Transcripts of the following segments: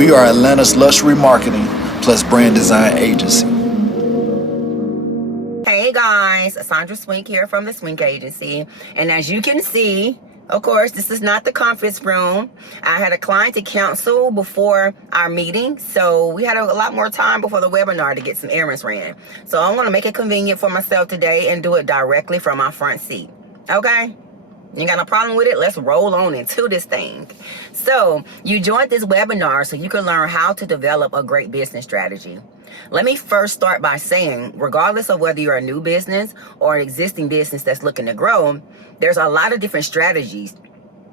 We are Atlanta's luxury marketing plus brand design agency. Hey guys, Sandra Swink here from the Swink Agency. And as you can see, of course, this is not the conference room. I had a client to cancel before our meeting, so we had a lot more time before the webinar to get some errands ran. So I want to make it convenient for myself today and do it directly from my front seat. Okay? You got no problem with it? Let's roll on into this thing. So you joined this webinar so you can learn how to develop a great business strategy. Let me first start by saying, regardless of whether you're a new business or an existing business that's looking to grow, there's a lot of different strategies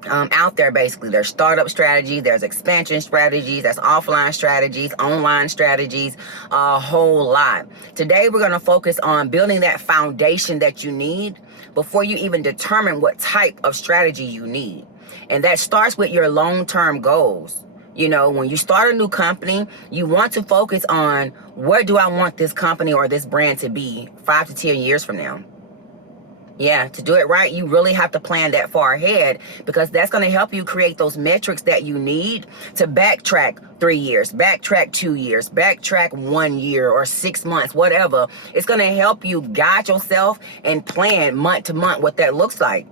out there. Basically, there's startup strategies, there's expansion strategies, there's offline strategies, online strategies, a whole lot. Today, we're going to focus on building that foundation that you need before you even determine what type of strategy you need. And that starts with your long-term goals. You know, when you start a new company, you want to focus on, where do I want this company or this brand to be 5 to 10 years from now? Yeah, to do it right, you really have to plan that far ahead, because that's going to help you create those metrics that you need to backtrack 3 years, backtrack 2 years, backtrack 1 year or 6 months, whatever. It's going to help you guide yourself and plan month to month what that looks like.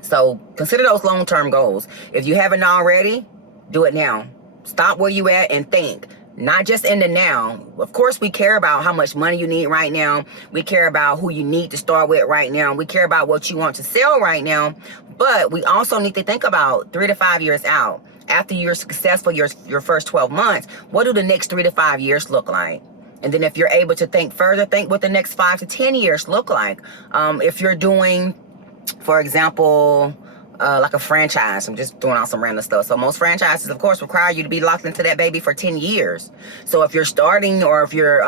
So consider those long-term goals. If you haven't already, do it now. Stop where you at and think. Not just in the now. Of course, we care about how much money you need right now. We care about who you need to start with right now. We care about what you want to sell right now. But we also need to think about 3 to 5 years out. After you're successful your first 12 months, what do the next 3 to 5 years look like? And then if you're able to think further, think what the next 5 to 10 years look like. If you're doing, for example, like a franchise. I'm just throwing out some random stuff. So most franchises, of course, require you to be locked into that baby for 10 years. So if you're starting, or if you're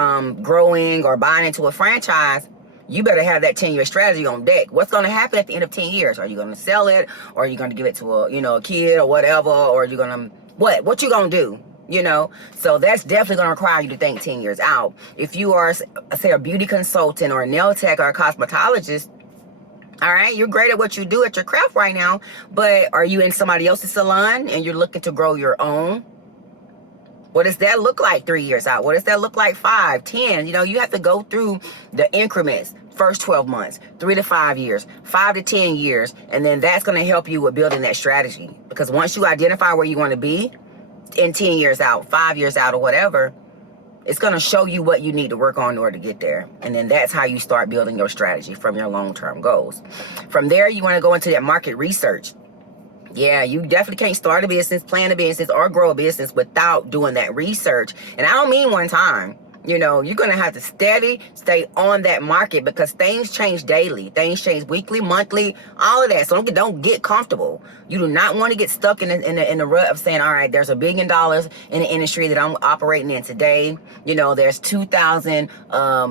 growing or buying into a franchise, you better have that 10-year strategy on deck. What's going to happen at the end of 10 years? Are you going to sell it? Or are you going to give it to a kid or whatever? Or are you going to, what you going to do? You know, so that's definitely going to require you to think 10 years out. If you are, say, a beauty consultant or a nail tech or a cosmetologist, all right, you're great at what you do at your craft right now, but are you in somebody else's salon and you're looking to grow your own? What does that look like 3 years out? What does that look like 5, 10? You know, you have to go through the increments. First 12 months, 3 to 5 years, 5 to 10 years, and then that's going to help you with building that strategy. Because once you identify where you want to be in 10 years out, 5 years out, or whatever, it's going to show you what you need to work on in order to get there. And then that's how you start building your strategy from your long-term goals. From there, you want to go into that market research. Yeah, you definitely can't start a business, plan a business, or grow a business without doing that research. And I don't mean one time. You know, you're going to have to stay on that market, because things change daily. Things change weekly, monthly, all of that. So don't get comfortable. You do not want to get stuck in the rut of saying, all right, there's $1 billion in the industry that I'm operating in today. You know, there's 2,000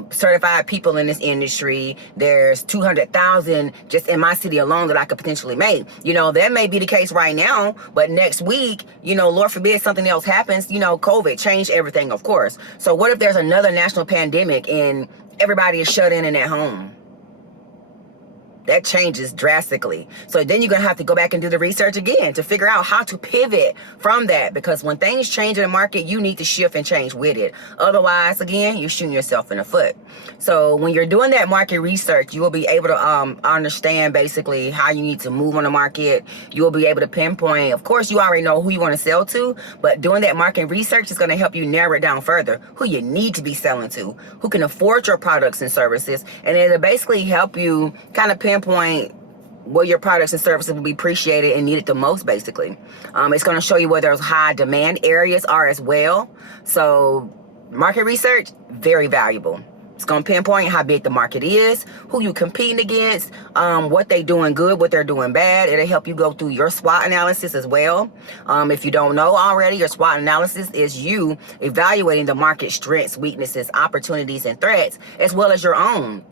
certified people in this industry. There's 200,000 just in my city alone that I could potentially make. You know, that may be the case right now, but next week, you know, Lord forbid something else happens, you know, COVID changed everything, of course. So what if there's another national pandemic and everybody is shut in and at home? That changes drastically. So then you're going to have to go back and do the research again to figure out how to pivot from that, because when things change in the market, you need to shift and change with it. Otherwise, again, you're shooting yourself in the foot. So when you're doing that market research, you will be able to understand basically how you need to move on the market. You will be able to pinpoint, of course, you already know who you want to sell to, but doing that market research is going to help you narrow it down further, who you need to be selling to, who can afford your products and services, and it'll basically help you kind of pinpoint where your products and services will be appreciated and needed the most, basically. It's going to show you where those high demand areas are as well. So market research, very valuable. It's going to pinpoint how big the market is, who you competing against, what they doing good, what they're doing bad. It'll help you go through your SWOT analysis as well. If you don't know already, your SWOT analysis is you evaluating the market strengths, weaknesses, opportunities, and threats, as well as your own.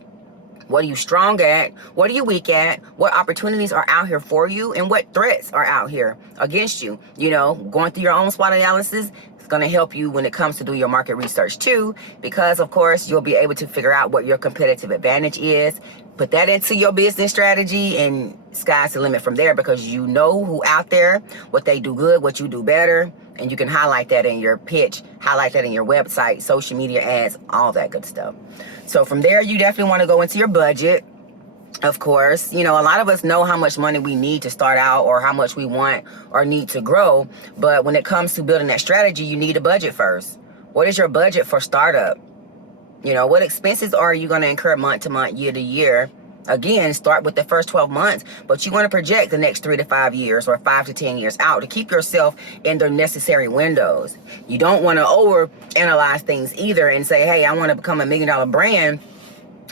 What are you strong at? What are you weak at? What opportunities are out here for you? And what threats are out here against you? You know, going through your own SWOT analysis is going to help you when it comes to do your market research too, because of course you'll be able to figure out what your competitive advantage is, put that into your business strategy, and sky's the limit from there, because you know who out there, what they do good, what you do better, and you can highlight that in your pitch, highlight that in your website, social media ads, all that good stuff. So from there, you definitely want to go into your budget. Of course, you know, a lot of us know how much money we need to start out or how much we want or need to grow. But when it comes to building that strategy, you need a budget first. What is your budget for startup? You know, what expenses are you going to incur month to month, year to year? Again, start with the first 12 months, but you want to project the next 3 to 5 years or 5 to 10 years out to keep yourself in the necessary windows. You don't want to overanalyze things either and say, hey, I want to become $1 million brand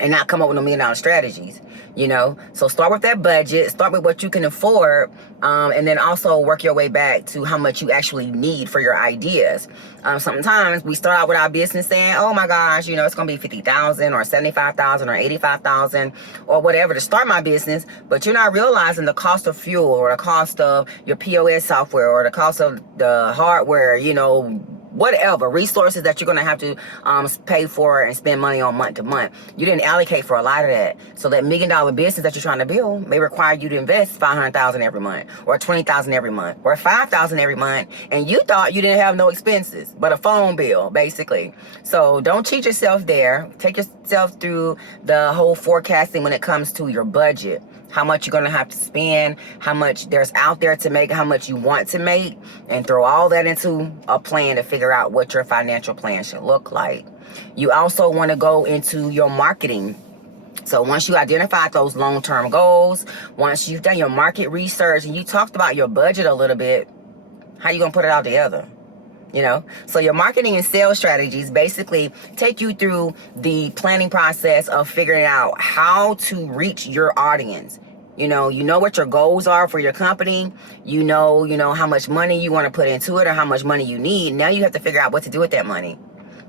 and not come up with $1 million strategies, you know? So start with that budget, start with what you can afford, and then also work your way back to how much you actually need for your ideas. Sometimes we start out with our business saying, oh my gosh, you know, it's gonna be 50,000 or 75,000 or 85,000 or whatever to start my business, but you're not realizing the cost of fuel or the cost of your POS software or the cost of the hardware, you know, whatever resources that you're going to have to pay for and spend money on month to month. You didn't allocate for a lot of that. So that $1 million business that you're trying to build may require you to invest $500,000 every month or $20,000 every month or $5,000 every month. And you thought you didn't have no expenses, but a phone bill, basically. So don't cheat yourself there. Take yourself through the whole forecasting when it comes to your budget. How much you're going to have to spend, how much there's out there to make, how much you want to make, and throw all that into a plan to figure out what your financial plan should look like. You also want to go into your marketing. So once you identify those long-term goals, once you've done your market research and you talked about your budget a little bit, how you going to put it all together? You know, so your marketing and sales strategies basically take you through the planning process of figuring out how to reach your audience. You know what your goals are for your company. You know how much money you want to put into it or how much money you need. Now you have to figure out what to do with that money.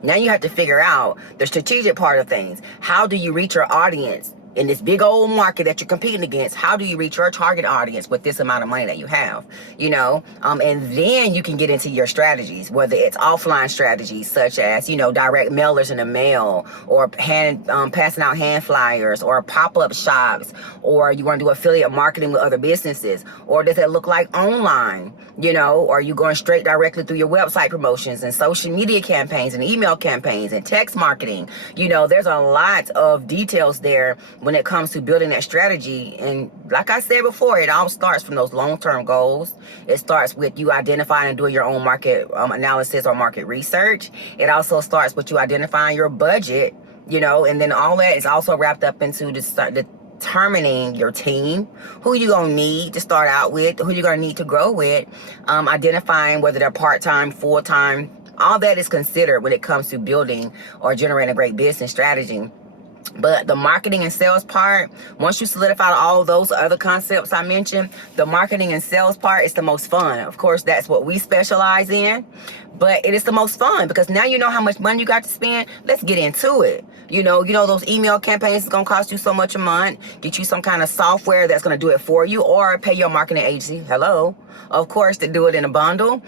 Now you have to figure out the strategic part of things. How do you reach your audience? In this big old market that you're competing against, how do you reach your target audience with this amount of money that you have? You know, and then you can get into your strategies, whether it's offline strategies such as, you know, direct mailers in the mail or passing out hand flyers or pop-up shops, or you want to do affiliate marketing with other businesses, or does it look like online? You know, or are you going straight directly through your website promotions and social media campaigns and email campaigns and text marketing? You know, there's a lot of details there when it comes to building that strategy. And like I said before, it all starts from those long-term goals. It starts with you identifying and doing your own market analysis or market research. It also starts with you identifying your budget, you know, and then all that is also wrapped up into determining your team, who you're going to need to start out with, who you're going to need to grow with, identifying whether they're part-time, full-time. All that is considered when it comes to building or generating a great business strategy. But the marketing and sales part, once you solidify all those other concepts I mentioned, the marketing and sales part is the most fun. Of course, that's what we specialize in, but it is the most fun because now you know how much money you got to spend. Let's get into it. You know those email campaigns is going to cost you so much a month. Get you some kind of software that's going to do it for you, or pay your marketing agency, hello, of course, to do it in a bundle.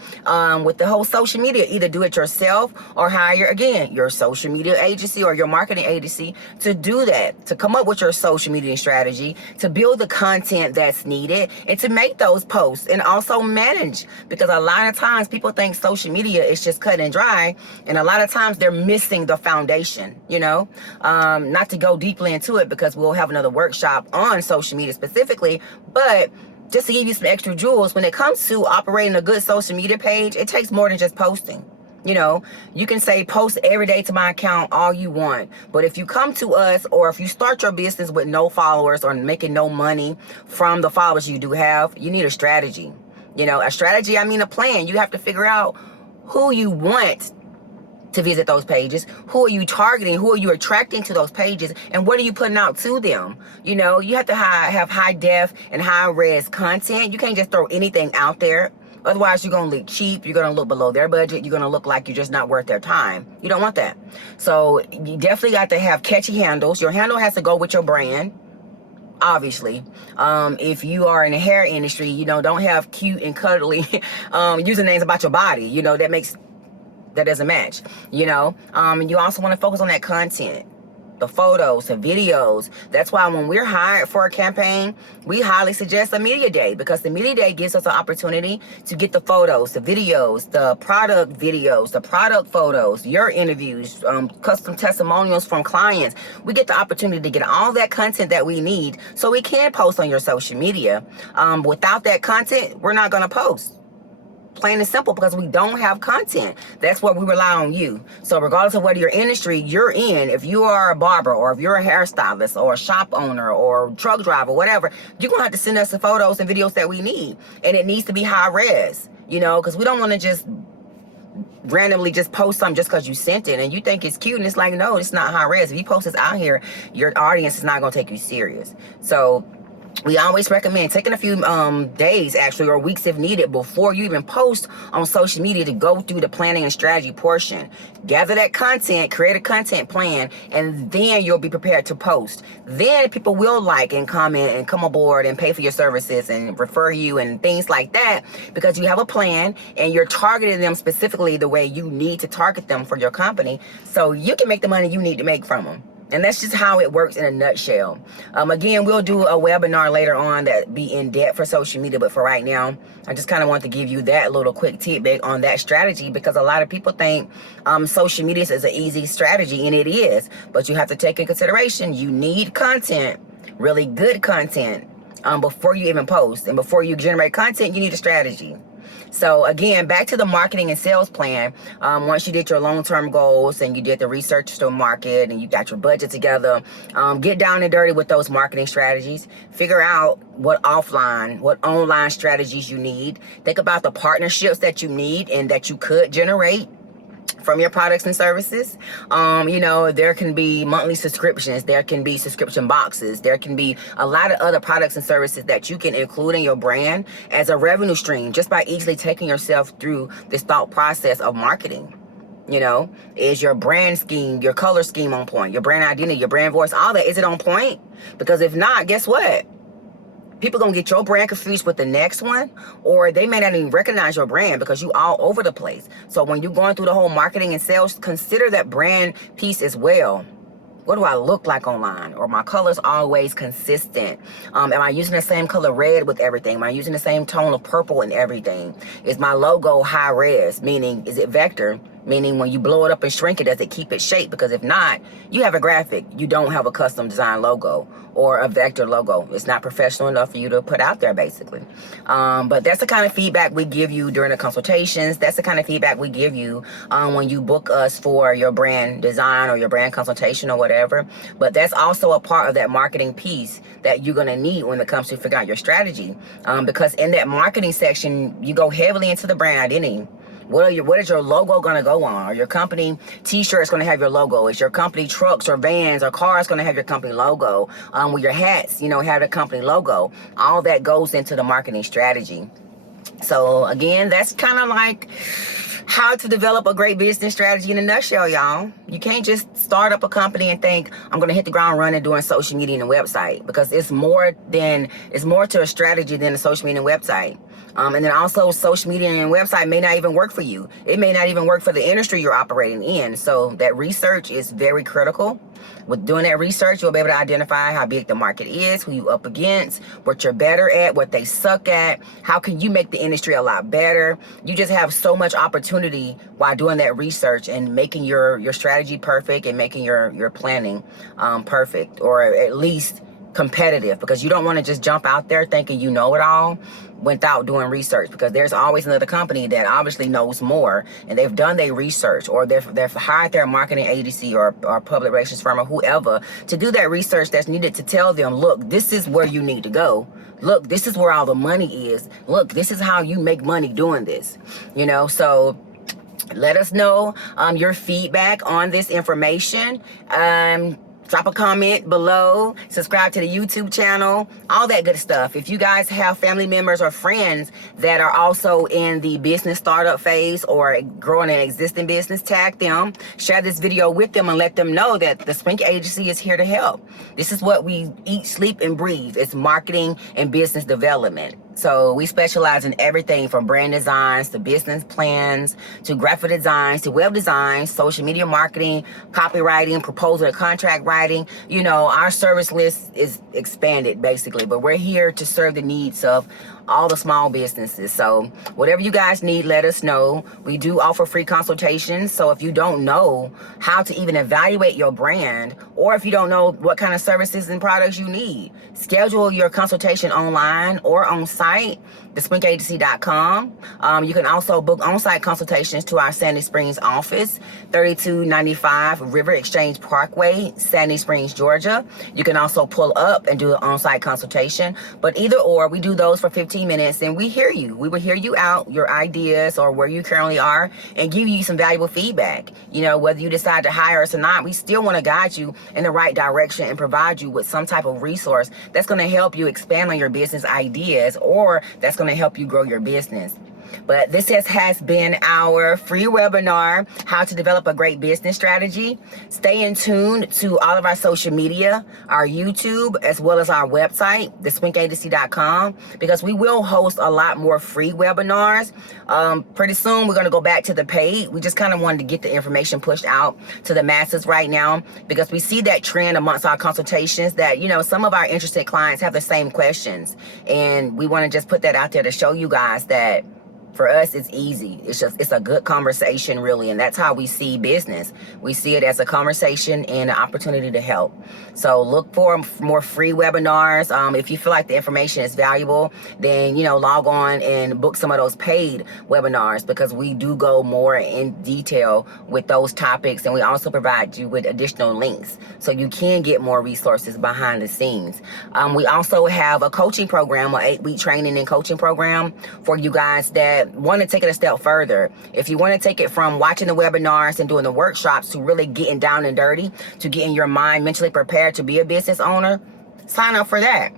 With the whole social media, either do it yourself or hire, again, your social media agency or your marketing agency to do that, to come up with your social media strategy, to build the content that's needed, and to make those posts and also manage. Because a lot of times people think social media is just cut and dry, and a lot of times they're missing the foundation, you know. Not to go deeply into it because we'll have another workshop on social media specifically, but just to give you some extra jewels, when it comes to operating a good social media page, it takes more than just posting. You know, you can say post every day to my account all you want, but if you come to us, or if you start your business with no followers or making no money from the followers you do have, you need a strategy. You know, a strategy, I mean a plan. You have to figure out who you want to visit those pages, who are you targeting, who are you attracting to those pages, and what are you putting out to them. You know, you have to have high def and high res content. You can't just throw anything out there. Otherwise, you're going to look cheap. You're going to look below their budget. You're going to look like you're just not worth their time. You don't want that. So you definitely got to have catchy handles. Your handle has to go with your brand, obviously. If you are in the hair industry, you know, don't have cute and cuddly usernames about your body. You know, that doesn't match, you know. You also want to focus on that content. the photos, the videos. That's why when we're hired for a campaign, we highly suggest a media day, because the media day gives us an opportunity to get the photos, the videos, the product videos, the product photos, your interviews, custom testimonials from clients. We get the opportunity to get all that content that we need so we can post on your social media. Without that content, we're not going to post. Plain and simple, because we don't have content. That's where we rely on you. So regardless of whether your industry you're in, if you are a barber or if you're a hairstylist or a shop owner or truck driver, whatever, you're gonna have to send us the photos and videos that we need, and it needs to be high res, you know, because we don't want to just randomly just post something just because you sent it and you think it's cute, and it's like, no, it's not high res. If you post this out here, your audience is not gonna take you serious. So we always recommend taking a few days, actually, or weeks if needed, before you even post on social media, to go through the planning and strategy portion. Gather that content, create a content plan, and then you'll be prepared to post. Then people will like and comment and come aboard and pay for your services and refer you and things like that, because you have a plan and you're targeting them specifically the way you need to target them for your company, so you can make the money you need to make from them. And that's just how it works in a nutshell. Again, we'll do a webinar later on that be in depth for social media. But for right now, I just kind of want to give you that little quick tidbit on that strategy, because a lot of people think social media is an easy strategy, and it is. But you have to take in consideration, you need content, really good content, before you even post. And before you generate content, you need a strategy. So again, back to the marketing and sales plan. Once you did your long-term goals and you did the research to market and you got your budget together, get down and dirty with those marketing strategies. Figure out what offline, what online strategies you need. Think about the partnerships that you need and that you could generate from your products and services. You know, there can be monthly subscriptions, there can be subscription boxes, there can be a lot of other products and services that you can include in your brand as a revenue stream, just by easily taking yourself through this thought process of marketing. You know, is your brand scheme, your color scheme on point, your brand identity, your brand voice, all that, is it on point? Because if not, guess what? People gonna get your brand confused with the next one, or they may not even recognize your brand because you all over the place. So when you're going through the whole marketing and sales, consider that brand piece as well. What do I look like online? Or my colors always consistent? Am I using the same color red with everything? Am I using the same tone of purple in everything? Is my logo high res? Meaning, is it vector? Meaning when you blow it up and shrink it, does it keep its shape? Because if not, you have a graphic. You don't have a custom design logo or a vector logo. It's not professional enough for you to put out there, basically. But that's the kind of feedback we give you during the consultations. That's the kind of feedback we give you when you book us for your brand design or your brand consultation or whatever. But that's also a part of that marketing piece that you're gonna need when it comes to figure out your strategy. Because in that marketing section, you go heavily into the brand identity. What is your logo going to go on? Are your company t-shirts going to have your logo? Is your company trucks or vans or cars going to have your company logo? With your hats, you know, have the company logo. All that goes into the marketing strategy. So again, that's kind of like how to develop a great business strategy in a nutshell, y'all. You can't just start up a company and think, I'm going to hit the ground running doing social media and a website, because it's more to a strategy than a social media and website. And then also, social media and website may not even work for you. It may not even work for the industry you're operating in. So that research is very critical. With doing that research, you'll be able to identify how big the market is, who you up against, what you're better at, what they suck at, how can you make the industry a lot better. You just have so much opportunity while doing that research and making your strategy perfect and making your planning perfect, or at least competitive, because you don't want to just jump out there thinking you know it all without doing research, because there's always another company that obviously knows more and they've done their research, or they've hired their marketing agency or public relations firm or whoever to do that research that's needed to tell them, look, this is where you need to go. Look, this is where all the money is. Look, this is how you make money doing this. You know, so let us know your feedback on this information. Drop a comment below, subscribe to the YouTube channel, all that good stuff. If you guys have family members or friends that are also in the business startup phase or growing an existing business, tag them, share this video with them, and let them know that the Swink Agency is here to help. This is what we eat, sleep, and breathe. It's marketing and business development. So we specialize in everything from brand designs to business plans to graphic designs to web design, social media marketing, copywriting, proposal and contract writing. You know, our service list is expanded basically, but we're here to serve the needs of all the small businesses. So whatever you guys need, let us know. We do offer free consultations. So if you don't know how to even evaluate your brand, or if you don't know what kind of services and products you need, schedule your consultation online or on site, theswinkagency.com. You can also book on-site consultations to our Sandy Springs office, 3295 River Exchange Parkway, Sandy Springs, Georgia. You can also pull up and do an on-site consultation, but either or, we do those for 15 minutes and we hear you. We will hear you out, your ideas or where you currently are, and give you some valuable feedback. You know, whether you decide to hire us or not, we still want to guide you in the right direction and provide you with some type of resource that's going to help you expand on your business ideas, or that's going to help you grow your business. But this has been our free webinar, How to Develop a Great Business Strategy. Stay in tune to all of our social media, our YouTube, as well as our website, theswinkagency.com, because we will host a lot more free webinars. Pretty soon, we're going to go back to the paid. We just kind of wanted to get the information pushed out to the masses right now, because we see that trend amongst our consultations that, you know, some of our interested clients have the same questions. And we want to just put that out there to show you guys that for us, it's easy. It's a good conversation, really. And that's how we see business. We see it as a conversation and an opportunity to help. So look for more free webinars. If you feel like the information is valuable, then, you know, log on and book some of those paid webinars, because we do go more in detail with those topics. And we also provide you with additional links so you can get more resources behind the scenes. We also have a coaching program, an 8-week training and coaching program for you guys that want to take it a step further. If you want to take it from watching the webinars and doing the workshops to really getting down and dirty, to getting your mind mentally prepared to be a business owner, sign up for that.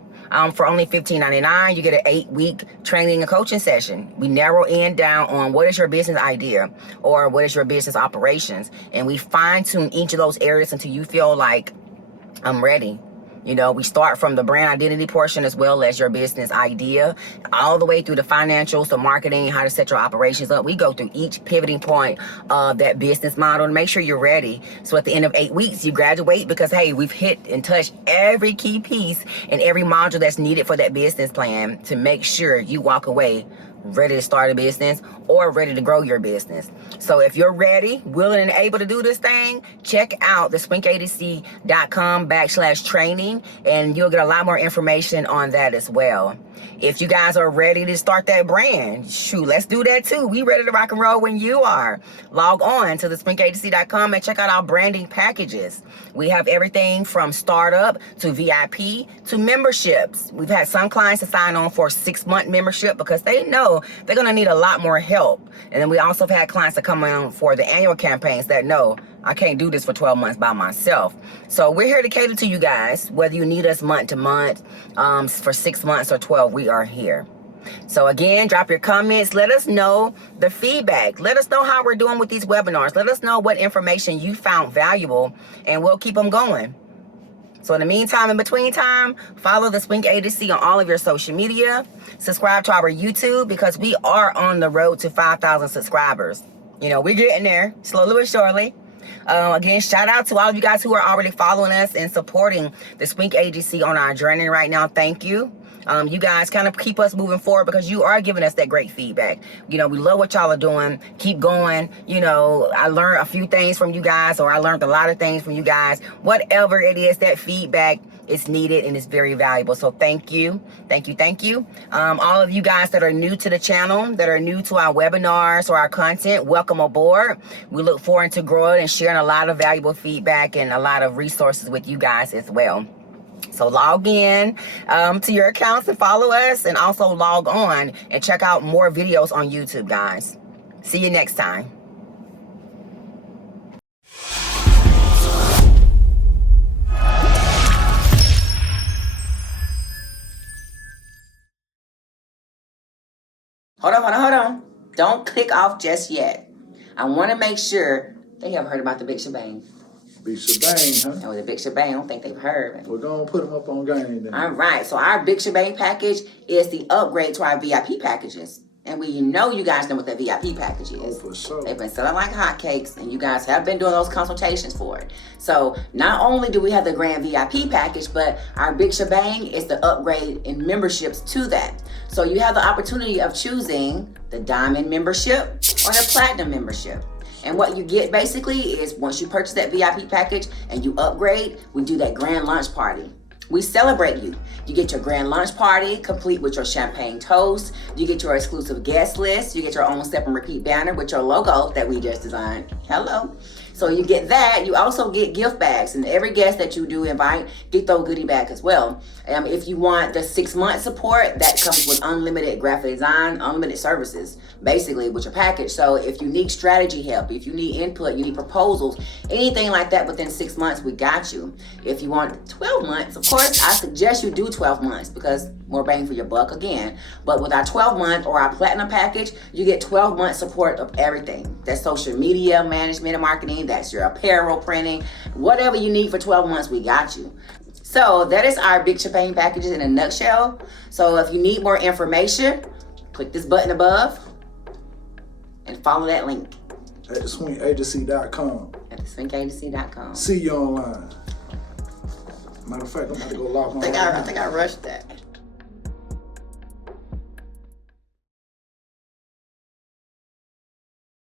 For only $15.99, you get an 8-week training and coaching session. We narrow down on what is your business idea or what is your business operations, and we fine tune each of those areas until you feel like I'm ready. You know, we start from the brand identity portion as well as your business idea, all the way through the financials, the marketing, how to set your operations up. We go through each pivoting point of that business model to make sure you're ready. So at the end of 8 weeks, you graduate because, hey, we've hit and touched every key piece and every module that's needed for that business plan to make sure you walk away ready to start a business or ready to grow your business. So if you're ready, willing, and able to do this thing, check out theswinkagency.com/training, and you'll get a lot more information on that as well. If you guys are ready to start that brand, shoot, let's do that too. We ready to rock and roll when you are. Log on to theswinkagency.com and check out our branding packages. We have everything from startup to VIP to memberships. We've had some clients to sign on for a 6-month membership because they know they're going to need a lot more help. And then we also have had clients that come on for the annual campaigns that know I can't do this for 12 months by myself. So we're here to cater to you guys, whether you need us month to month, for 6 months or 12, we are here. So again, drop your comments. Let us know the feedback. Let us know how we're doing with these webinars. Let us know what information you found valuable, and we'll keep them going. So in the meantime, in between time, follow the Swink Agency on all of your social media. Subscribe to our YouTube, because we are on the road to 5,000 subscribers. You know, we're getting there slowly but surely. Again, shout out to all of you guys who are already following us and supporting the Swink Agency on our journey right now. Thank you. You guys kind of keep us moving forward because you are giving us that great feedback. You know, we love what y'all are doing. Keep going. You know, I learned a few things from you guys, or I learned a lot of things from you guys. Whatever it is, that feedback is needed and it's very valuable. So thank you. Thank you. Thank you. All of you guys that are new to the channel, that are new to our webinars or our content, welcome aboard. We look forward to growing and sharing a lot of valuable feedback and a lot of resources with you guys as well. So log in to your accounts and follow us, and also log on and check out more videos on YouTube, guys. See you next time. Hold on. Don't click off just yet. I want to make sure they have heard about the Big SHEBANG. Big shebang, huh? That was a big shebang. I don't think they've heard. We're going to put them up on game then. All right. So our big shebang package is the upgrade to our VIP packages. And you guys know what that VIP package is. Oh, for sure. They've been selling like hotcakes, and you guys have been doing those consultations for it. So not only do we have the grand VIP package, but our big shebang is the upgrade in memberships to that. So you have the opportunity of choosing the diamond membership or the platinum membership. And what you get basically is once you purchase that VIP package and you upgrade, we do that grand lunch party. We celebrate you. You get your grand lunch party complete with your champagne toast. You get your exclusive guest list. You get your own step and repeat banner with your logo that we just designed. Hello. So you get that. You also get gift bags, and every guest that you do invite get those goodie bag as well. If you want the 6-month support, that comes with unlimited graphic design, unlimited services, basically with your package. So if you need strategy help, if you need input, you need proposals, anything like that within 6 months, we got you. If you want 12 months, of course, I suggest you do 12 months because more bang for your buck again. But with our 12-month or our platinum package, you get 12-month support of everything. That's social media management and marketing. That's your apparel printing. Whatever you need for 12 months, we got you. So that is our big shebang packages in a nutshell. So if you need more information, click this button above and follow that link. At theswinkagency.com. At theswinkagency.com. See you online. Matter of fact, I'm about to go log on. I think I rushed that.